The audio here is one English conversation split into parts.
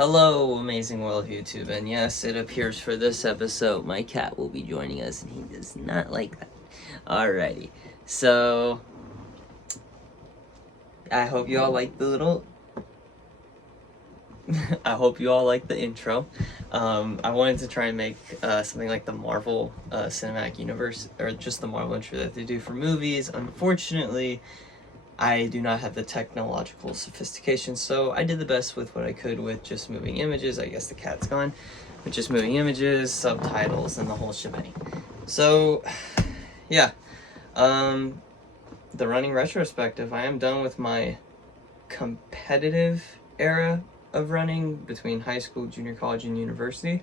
Hello, amazing world of YouTube, and yes, it appears for this episode, my cat will be joining us, and he does not like that. Alrighty, so, I hope you all like the little, I hope you all like the intro. I wanted to try and make something like the Marvel Cinematic Universe, or just the Marvel intro that they do for movies. Unfortunately, I do not have the technological sophistication, so I did the best with what I could with just moving images. I guess the cat's gone. With just moving images, subtitles, and the whole shebang. So, yeah. The Running Retrospective, I am done with my competitive era of running between high school, junior college, and university.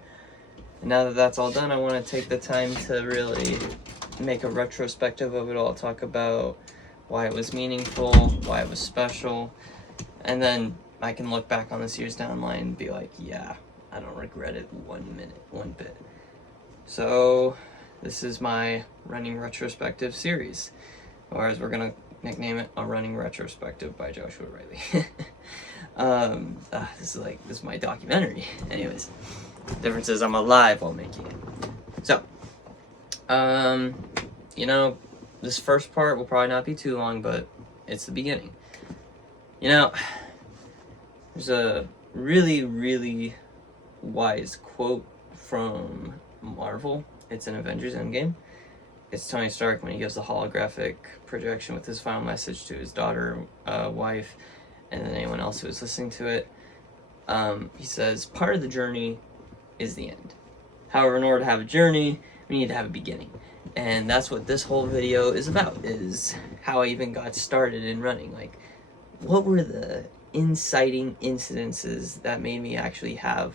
And now that that's all done, I want to take the time to really make a retrospective of it all, talk about why it was meaningful, why it was special, and then I can look back on this year's down the line and be like, yeah, I don't regret it one bit. So this is my Running Retrospective series, or as we're gonna nickname it, a Running Retrospective by Joshua Riley. This is my documentary. Anyways, the difference is I'm alive while making it. So, this first part will probably not be too long, but it's the beginning. There's a really, really wise quote from Marvel. It's in Avengers Endgame. It's Tony Stark when he gives the holographic projection with his final message to his daughter, wife, and then anyone else who is listening to it. He says, part of the journey is the end. However, in order to have a journey, we need to have a beginning. And that's what this whole video is about, is how I even got started in running. Like, what were the inciting incidences that made me actually have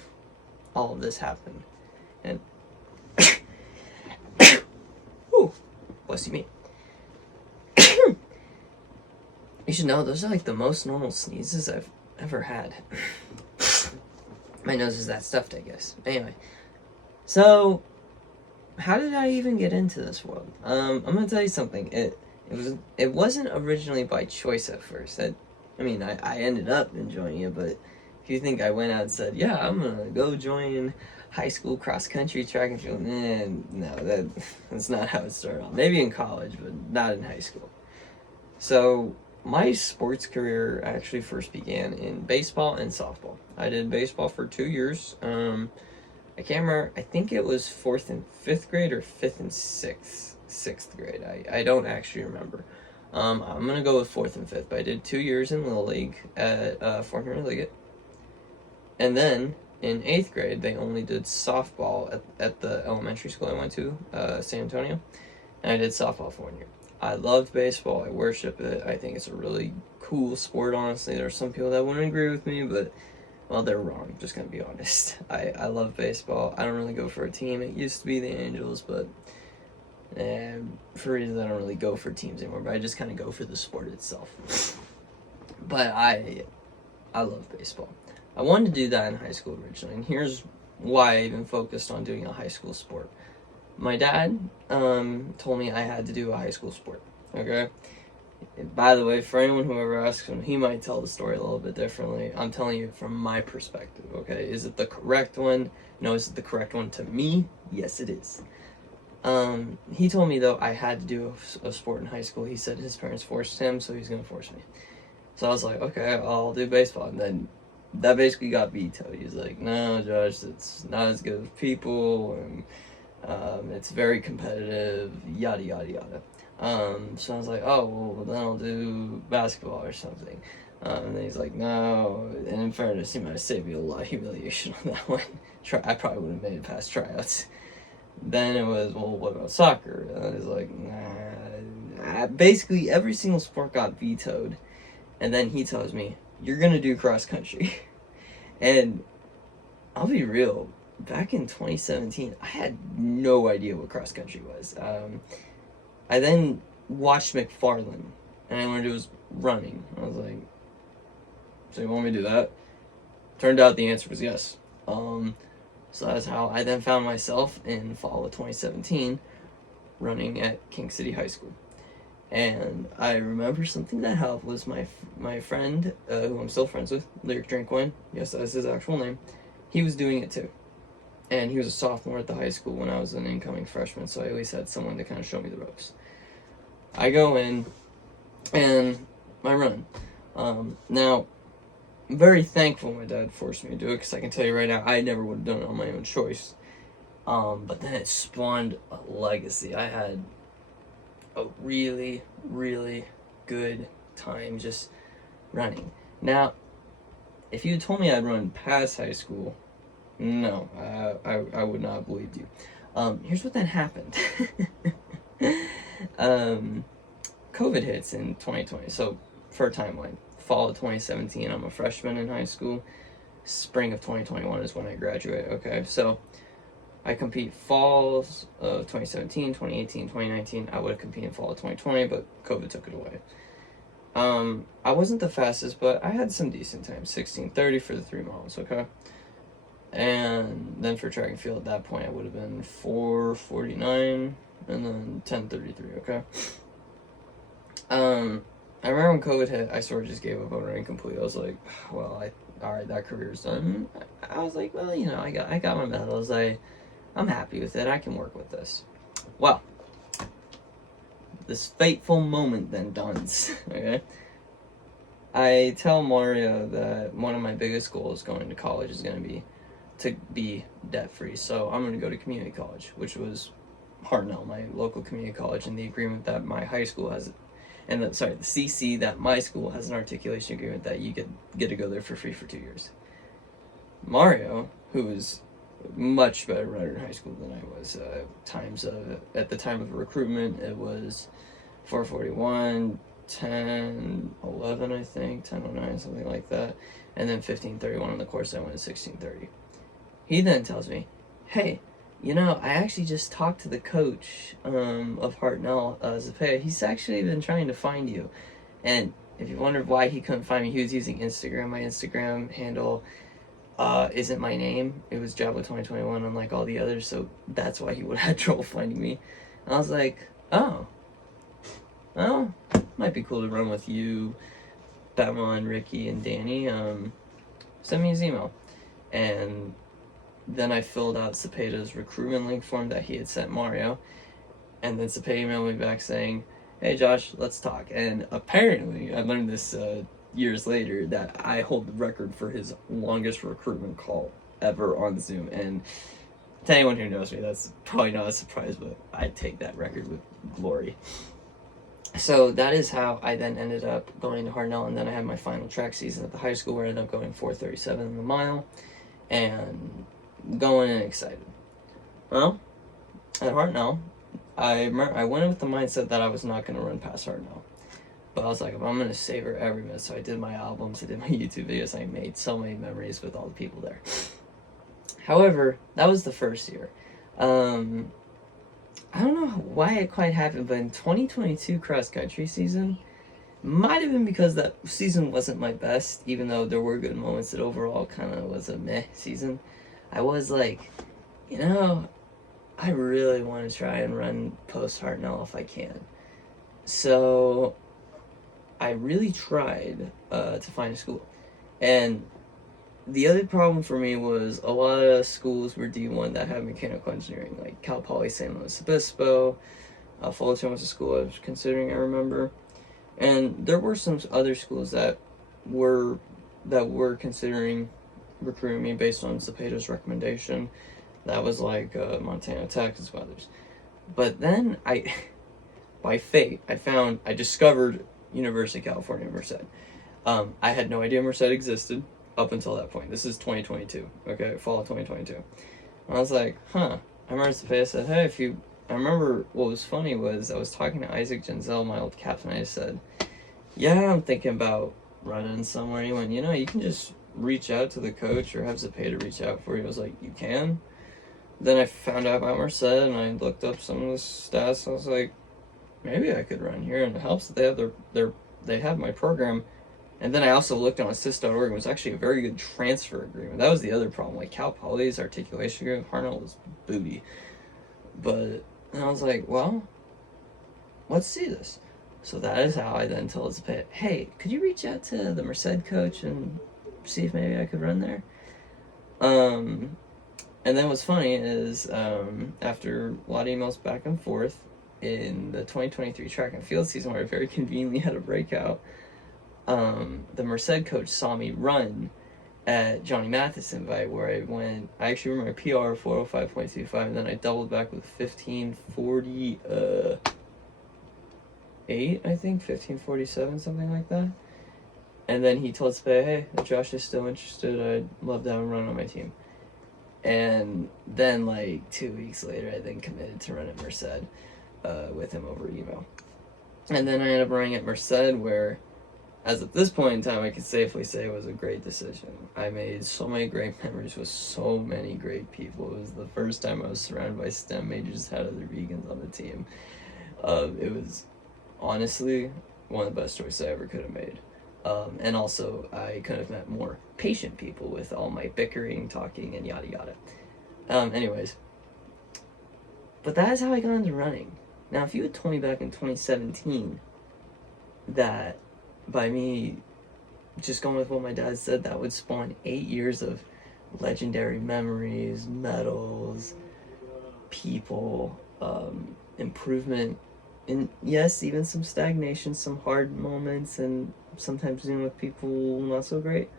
all of this happen? And, ooh, bless you me. You should know, those are like the most normal sneezes I've ever had. My nose is that stuffed, I guess. Anyway, so how did I even get into this world? I'm gonna tell you something. It wasn't originally by choice at first. I ended up enjoying it, but if you think I went out and said, yeah, I'm gonna go join high school cross country track and field, no, that's not how it started off. Maybe in college, but not in high school. So my sports career actually first began in baseball and softball. I did baseball for 2 years. I can't remember, I think it was 4th and 5th grade or 5th and 6th grade. I don't actually remember. I'm going to go with 4th and 5th, but I did 2 years in Little League at Fort Henry Liggett. And then in 8th grade, they only did softball at the elementary school I went to, San Antonio. And I did softball for 1 year. I love baseball. I worship it. I think it's a really cool sport, honestly. There are some people that wouldn't agree with me, but well, they're wrong. I'm just gonna be honest. I love baseball. I don't really go for a team. It used to be the Angels, but for reasons I don't really go for teams anymore. But I just kind of go for the sport itself. But I love baseball. I wanted to do that in high school originally, and here's why I even focused on doing a high school sport. My dad told me I had to do a high school sport. Okay. And by the way, for anyone who ever asks him, he might tell the story a little bit differently. I'm telling you from my perspective, okay? Is it the correct one? No, is it the correct one to me? Yes, it is. He told me, though, I had to do a sport in high school. He said his parents forced him, so he's going to force me. So I was like, okay, I'll do baseball. And then that basically got vetoed. He's like, no, Josh, it's not as good with people, and it's very competitive, yada, yada, yada. So I was like, oh, well, then I'll do basketball or something. And then he's like, no. And in fairness, he might have saved me a lot of humiliation on that one. I probably would have made it past tryouts. Then it was, well, what about soccer? And I was like, nah. Basically, every single sport got vetoed. And then he tells me, you're going to do cross country. And I'll be real. Back in 2017, I had no idea what cross country was. I then watched McFarlane, and I learned it was running. I was like, so you want me to do that? Turned out the answer was yes. So that's how I then found myself in fall of 2017 running at King City High School. And I remember something that helped was my friend, who I'm still friends with, Lyric Drinkwine, yes, that's his actual name, he was doing it too. And he was a sophomore at the high school when I was an incoming freshman, so I always had someone to kind of show me the ropes. I go in, and I run. Now, I'm very thankful my dad forced me to do it, because I can tell you right now, I never would have done it on my own choice. But then it spawned a legacy. I had a really, really good time just running. Now, if you told me I'd run past high school, no, I would not have believed you. Here's what then happened. COVID hits in 2020, so for a timeline, fall of 2017, I'm a freshman in high school. Spring of 2021 is when I graduate, okay? So I compete falls of 2017, 2018, 2019. I would have competed in fall of 2020, but COVID took it away. I wasn't the fastest, but I had some decent times. 16:30 for the 3 miles, okay? And then for track and field at that point, I would have been 4:49 and then 10:33, okay? I remember when COVID hit, I sort of just gave up on running completely. I was like, well, all right, that career's done. I was like, well, you know, I got my medals. I'm happy with it. I can work with this. Well, this fateful moment then dawns, okay? I tell Mario that one of my biggest goals going to college is going to be debt-free. So I'm going to go to community college, which was Hartnell, my local community college, and the agreement that my high school has, and the CC that my school has an articulation agreement that you get to go there for free for 2 years. Mario, who was much better runner in high school than I was, at the time of recruitment, it was 4:41, 10:11, I think, 10:09, something like that, and then 15:31 on the course I went at 16:30. He then tells me, hey, you know, I actually just talked to the coach of Hartnell, Zapaya. He's actually been trying to find you. And if you wondered why he couldn't find me, he was using Instagram. My Instagram handle isn't my name. It was Java 2021, unlike all the others, so that's why he would have had trouble finding me. And I was like, oh, might be cool to run with you, Bema and Ricky and Danny. Send me his email. And then I filled out Cepeda's recruitment link form that he had sent Mario, and then Cepeda emailed me back saying, hey Josh, let's talk. And apparently, I learned this years later, that I hold the record for his longest recruitment call ever on Zoom. And to anyone who knows me, that's probably not a surprise, but I take that record with glory. So that is how I then ended up going to Hartnell, and then I had my final track season at the high school where I ended up going 4:37 in the mile, and going and excited. Well, at Hartnell, I went in with the mindset that I was not going to run past Hartnell. But I was like, I'm going to savor every minute. So I did my albums, I did my YouTube videos, I made so many memories with all the people there. However, that was the first year. I don't know why it quite happened, but in 2022 cross-country season, might have been because that season wasn't my best, even though there were good moments. It overall kind of was a meh season. I was like, you know, I really want to try and run post Hartnell if I can. So I really tried to find a school. And the other problem for me was a lot of schools were D1 that had mechanical engineering, like Cal Poly San Luis Obispo, Fullerton was a school I was considering, I remember. And there were some other schools that were considering recruiting me based on Cepeda's recommendation. That was like Montana Tech and some others. But then by fate, I discovered University of California, Merced. I had no idea Merced existed up until that point. This is 2022, okay, fall of 2022. And I was like, I remember Cepeda said, hey, I remember what was funny was I was talking to Isaac Genzel, my old captain. I said, yeah, I'm thinking about running somewhere. He went, you know, you can just reach out to the coach or have Cepeda reach out for you. I was like, you can? Then I found out about Merced and I looked up some of the stats. I was like, maybe I could run here, and it helps that they have my program. And then I also looked on assist.org. It was actually a very good transfer agreement. That was the other problem. Like Cal Poly's articulation agreement, Hartnell was booty. But I was like, well, let's see this. So that is how I then told his pet, hey, could you reach out to the Merced coach and see if maybe I could run there? And then what's funny is after a lot of emails back and forth, in the 2023 track and field season where I very conveniently had a breakout, the Merced coach saw me run at Johnny Mathis invite where I actually ran my PR 405.25 and then I doubled back with 15:48, I think, 15:47, something like that. And then he told Spay, hey, if Josh is still interested, I'd love to have him run on my team. And then, like, 2 weeks later, I then committed to run at Merced with him over email. And then I ended up running at Merced, where, as at this point in time, I can safely say it was a great decision. I made so many great memories with so many great people. It was the first time I was surrounded by STEM majors, had other vegans on the team. It was, honestly, one of the best choices I ever could have made. And also, I could have met more patient people with all my bickering, talking, and yada yada. Anyways, but that is how I got into running. Now, if you had told me back in 2017 that by me just going with what my dad said, that would spawn 8 years of legendary memories, medals, people, improvement, and yes, even some stagnation, some hard moments, and sometimes dealing with people not so great,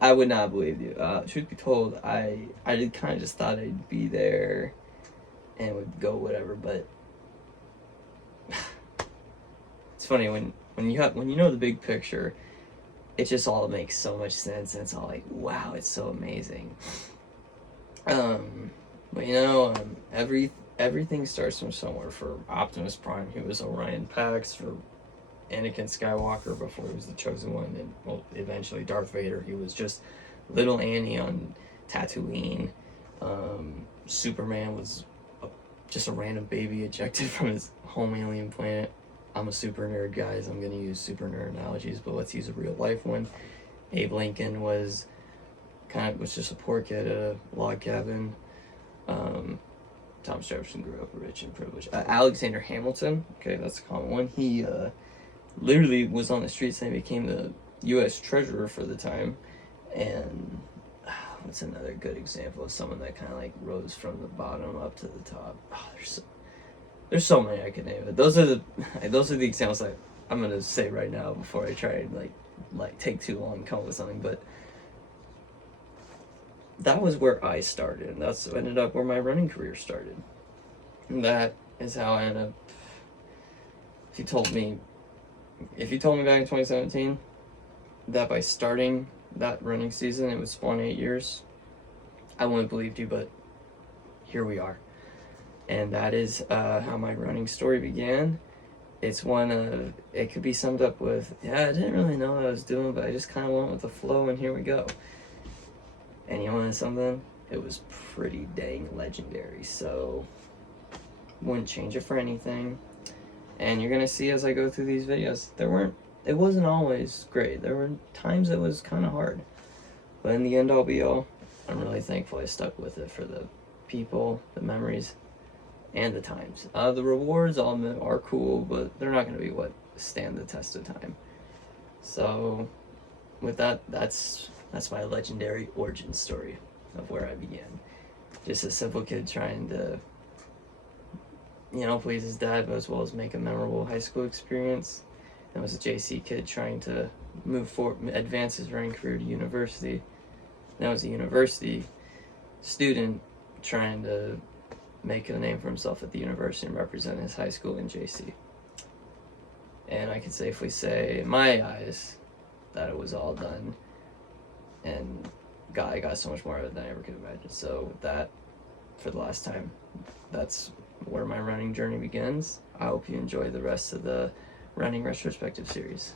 I would not believe you. Truth be told, I did kind of just thought I'd be there and would go whatever, but it's funny when you know the big picture, it just all makes so much sense, and it's all like, wow, it's so amazing. But you know, everything starts from somewhere. For Optimus Prime, he was Orion Pax. For Anakin Skywalker, before he was the Chosen One, and well, eventually Darth Vader, he was just little Annie on Tatooine. Superman was just a random baby ejected from his home alien planet. I'm a super nerd, guys. I'm gonna use super nerd analogies, but let's use a real life one. Abe Lincoln was just a poor kid at a log cabin. Thomas Jefferson grew up rich and privileged. Alexander Hamilton, okay, that's a common one. He literally was on the streets and he became the U.S. Treasurer for the time. And what's another good example of someone that kind of like rose from the bottom up to the top? Oh, there's so many I could name. But those are the examples I'm gonna say right now before I try and like take too long to come up with something. But that was where I started, and that's ended up where my running career started. And that is how I ended up. If you told me back in 2017 that by starting that running season it would spawn 8 years, I wouldn't have believed you, but here we are. And that is how my running story began. It's it could be summed up with, yeah, I didn't really know what I was doing, but I just kind of went with the flow, and here we go. And you wanted something? It was pretty dang legendary, so wouldn't change it for anything. And you're gonna see as I go through these videos, it wasn't always great. There were times it was kind of hard, but in the end all be all, I'm really thankful I stuck with it for the people, the memories, and the times. The rewards all are cool, but they're not gonna be what stand the test of time. So with that, that's my legendary origin story of where I began. Just a simple kid trying to, please his dad, but as well as make a memorable high school experience. And was a JC kid trying to move forward, advance his running career to university. And I was a university student trying to make a name for himself at the university and represent his high school in JC. And I can safely say, in my eyes, that it was all done. And I got so much more of it than I ever could imagine. So with that, for the last time, that's where my running journey begins. I hope you enjoy the rest of the Running Retrospective series.